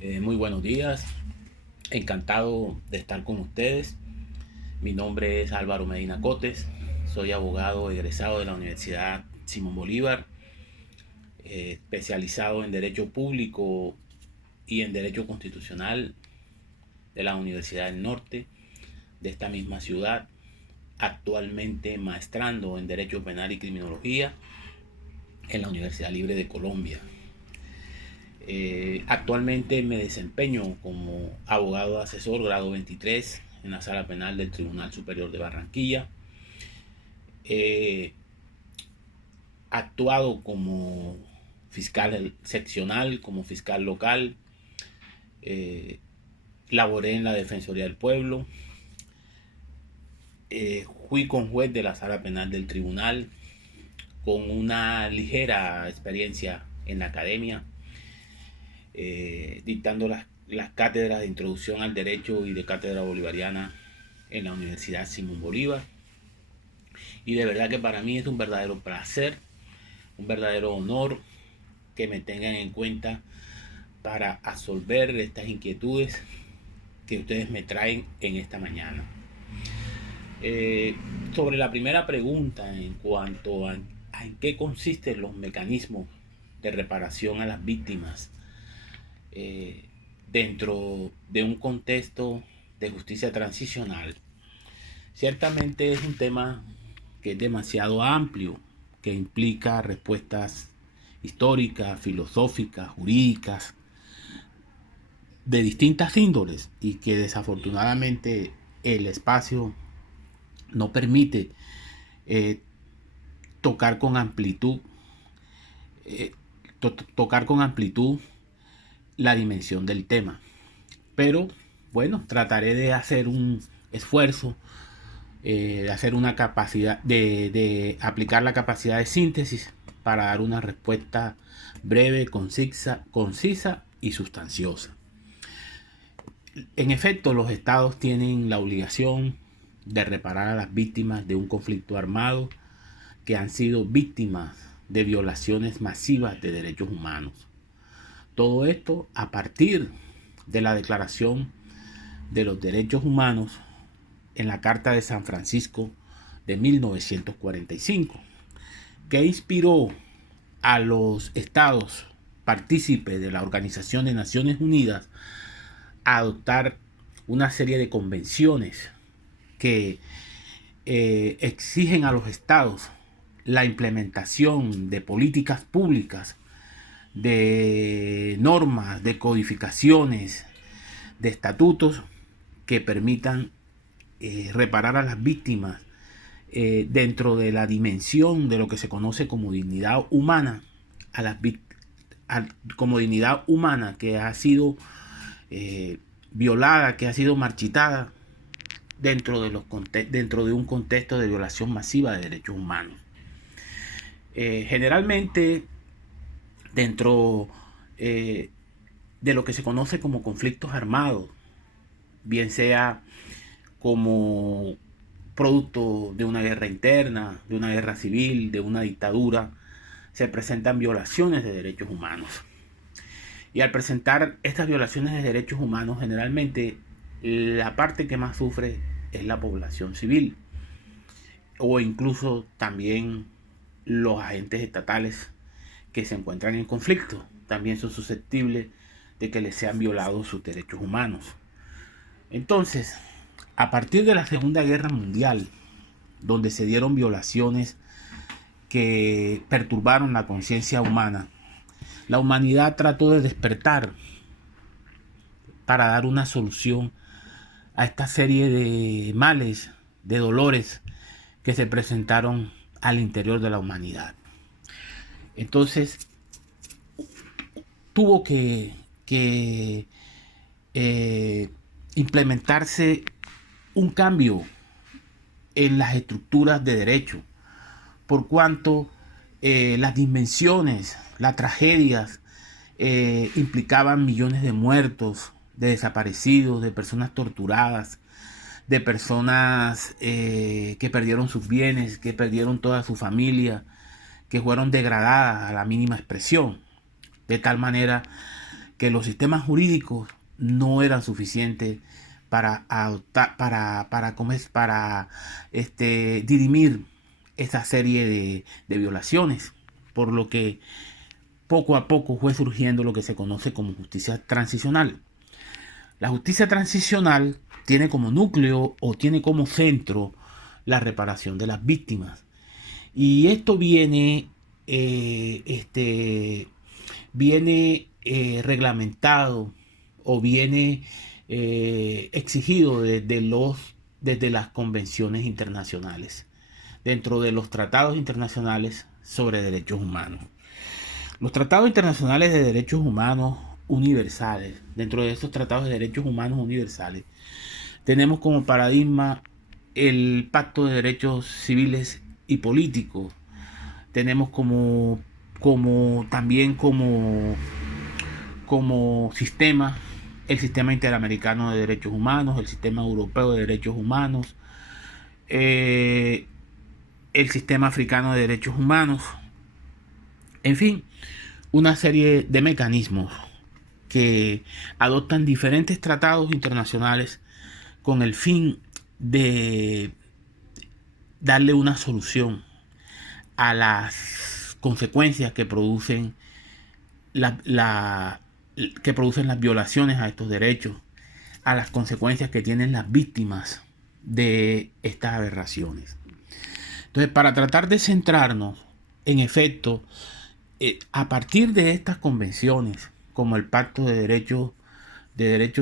Muy buenos días, encantado de estar con ustedes. Mi nombre es Álvaro Medina Cotes, soy abogado egresado de la Universidad Simón Bolívar, especializado en Derecho Público y en Derecho Constitucional de la Universidad del Norte de esta misma ciudad, actualmente maestrando en Derecho Penal y Criminología en la Universidad Libre de Colombia. Actualmente me desempeño como abogado asesor grado 23 en la Sala Penal del Tribunal Superior de Barranquilla. He actuado como fiscal seccional, como fiscal local. Eh, Laboré en la Defensoría del Pueblo. Fui con juez de la Sala Penal del Tribunal con una ligera experiencia en la academia, dictando las cátedras de Introducción al Derecho y de Cátedra Bolivariana en la Universidad Simón Bolívar. Y de verdad que para mí es un verdadero placer, un verdadero honor que me tengan en cuenta para absolver estas inquietudes que ustedes me traen en esta mañana. Sobre la primera pregunta en cuanto a en qué consisten los mecanismos de reparación a las víctimas eh, dentro de un contexto de justicia transicional, ciertamente es un tema que es demasiado amplio, que implica respuestas históricas, filosóficas, jurídicas, de distintas índoles y que desafortunadamente el espacio no permite eh, tocar con amplitud eh, tocar con amplitud la dimensión del tema. Pero bueno, trataré de hacer un esfuerzo, de hacer una capacidad, de aplicar la capacidad de síntesis para dar una respuesta breve, concisa y sustanciosa. En efecto, los estados tienen la obligación de reparar a las víctimas de un conflicto armado que han sido víctimas de violaciones masivas de derechos humanos. Todo esto a partir de la Declaración de los Derechos Humanos en la Carta de San Francisco de 1945, que inspiró a los estados partícipes de la Organización de Naciones Unidas a adoptar una serie de convenciones que exigen a los estados la implementación de políticas públicas, de normas, de codificaciones, de estatutos que permitan reparar a las víctimas dentro de la dimensión de lo que se conoce como dignidad humana, como dignidad humana que ha sido violada, que ha sido marchitada dentro de un contexto de violación masiva de derechos humanos. Generalmente dentro de lo que se conoce como conflictos armados, bien sea como producto de una guerra interna, de una guerra civil, de una dictadura, se presentan violaciones de derechos humanos. Y al presentar estas violaciones de derechos humanos, generalmente la parte que más sufre es la población civil, o incluso también los agentes estatales que se encuentran en conflicto, también son susceptibles de que les sean violados sus derechos humanos. Entonces, a partir de la Segunda Guerra Mundial, donde se dieron violaciones que perturbaron la conciencia humana, la humanidad trató de despertar para dar una solución a esta serie de males, de dolores que se presentaron al interior de la humanidad. Entonces, tuvo que implementarse un cambio en las estructuras de derecho, por cuanto las dimensiones, las tragedias implicaban millones de muertos, de desaparecidos, de personas torturadas, de personas que perdieron sus bienes, que perdieron toda su familia, que fueron degradadas a la mínima expresión, de tal manera que los sistemas jurídicos no eran suficientes para adoptar, para dirimir esa serie de violaciones, por lo que poco a poco fue surgiendo lo que se conoce como justicia transicional. La justicia transicional tiene como núcleo o tiene como centro la reparación de las víctimas. Y esto viene reglamentado o viene exigido desde las convenciones internacionales, dentro de los tratados internacionales sobre derechos humanos. Los tratados internacionales de derechos humanos universales, dentro de esos tratados de derechos humanos universales, tenemos como paradigma el Pacto de Derechos Civiles y Políticos. Tenemos también como sistema el sistema interamericano de derechos humanos, el sistema europeo de derechos humanos, el sistema africano de derechos humanos, en fin, una serie de mecanismos que adoptan diferentes tratados internacionales con el fin de darle una solución a las consecuencias que producen las violaciones a estos derechos, a las consecuencias que tienen las víctimas de estas aberraciones. Entonces, para tratar de centrarnos, en efecto, a partir de estas convenciones, como el Pacto de Derechos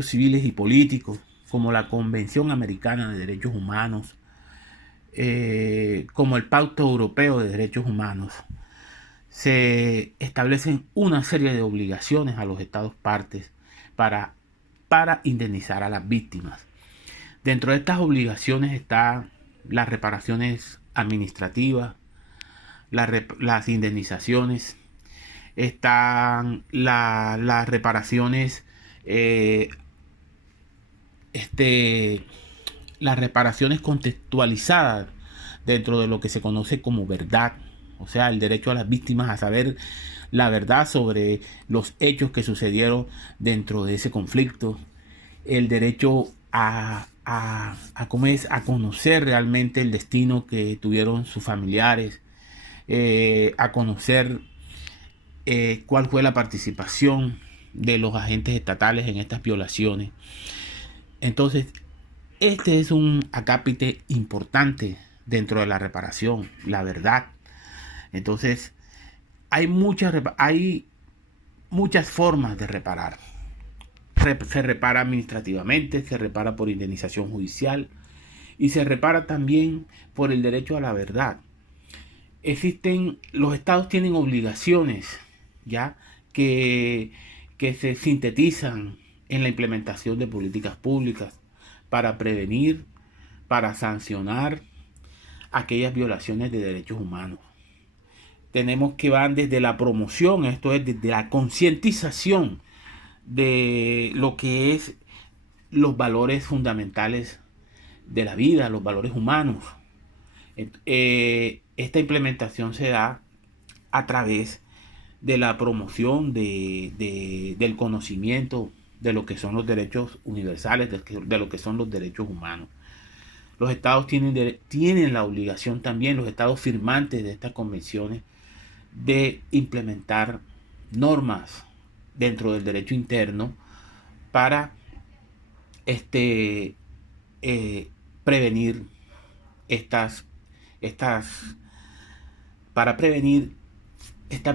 Civiles y Políticos, como la Convención Americana de Derechos Humanos, como el Pacto Europeo de Derechos Humanos, se establecen una serie de obligaciones a los Estados partes para indemnizar a las víctimas. Dentro de estas obligaciones están las reparaciones administrativas, las indemnizaciones, están las reparaciones las reparaciones contextualizadas dentro de lo que se conoce como verdad, o sea, el derecho a las víctimas a saber la verdad sobre los hechos que sucedieron dentro de ese conflicto, el derecho a conocer realmente el destino que tuvieron sus familiares, a conocer cuál fue la participación de los agentes estatales en estas violaciones. Entonces, este es un acápite importante dentro de la reparación, la verdad. Entonces, hay muchas formas de reparar. Se repara administrativamente, se repara por indemnización judicial y se repara también por el derecho a la verdad. Los estados tienen obligaciones, ya, que se sintetizan en la implementación de políticas públicas para prevenir, para sancionar aquellas violaciones de derechos humanos. Tenemos que van desde la promoción, esto es desde la concientización de lo que es los valores fundamentales de la vida, los valores humanos. Esta implementación se da a través de la promoción del conocimiento de lo que son los derechos universales, de lo que son los derechos humanos. Los estados tienen la obligación también, los estados firmantes de estas convenciones, de implementar normas dentro del derecho interno para prevenir estas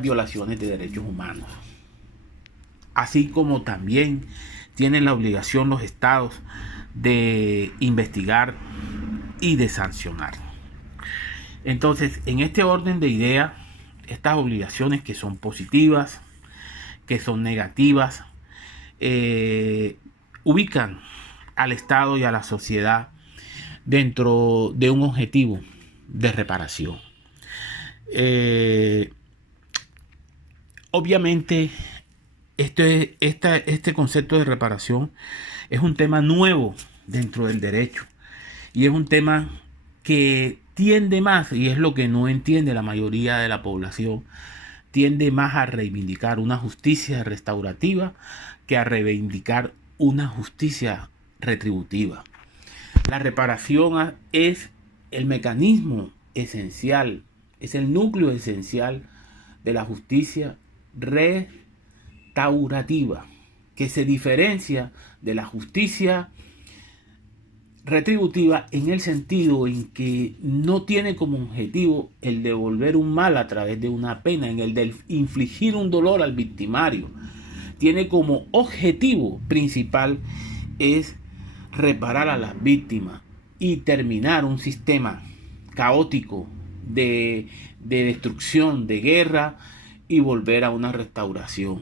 violaciones de derechos humanos. Así como también tienen la obligación los estados de investigar y de sancionar. Entonces, en este orden de ideas, estas obligaciones que son positivas, que son negativas, ubican al Estado y a la sociedad dentro de un objetivo de reparación. Obviamente, este concepto de reparación es un tema nuevo dentro del derecho y es un tema que tiende más, y es lo que no entiende la mayoría de la población, tiende más a reivindicar una justicia restaurativa que a reivindicar una justicia retributiva. La reparación es el mecanismo esencial, es el núcleo esencial de la justicia restaurativa, que se diferencia de la justicia retributiva en el sentido en que no tiene como objetivo el devolver un mal a través de una pena, en el de infligir un dolor al victimario. Tiene como objetivo principal es reparar a las víctimas y terminar un sistema caótico de destrucción, de guerra, y volver a una restauración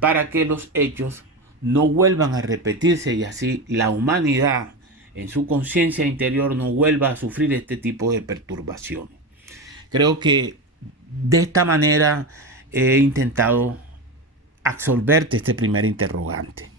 para que los hechos no vuelvan a repetirse y así la humanidad en su conciencia interior no vuelva a sufrir este tipo de perturbaciones. Creo que de esta manera he intentado absolverte este primer interrogante.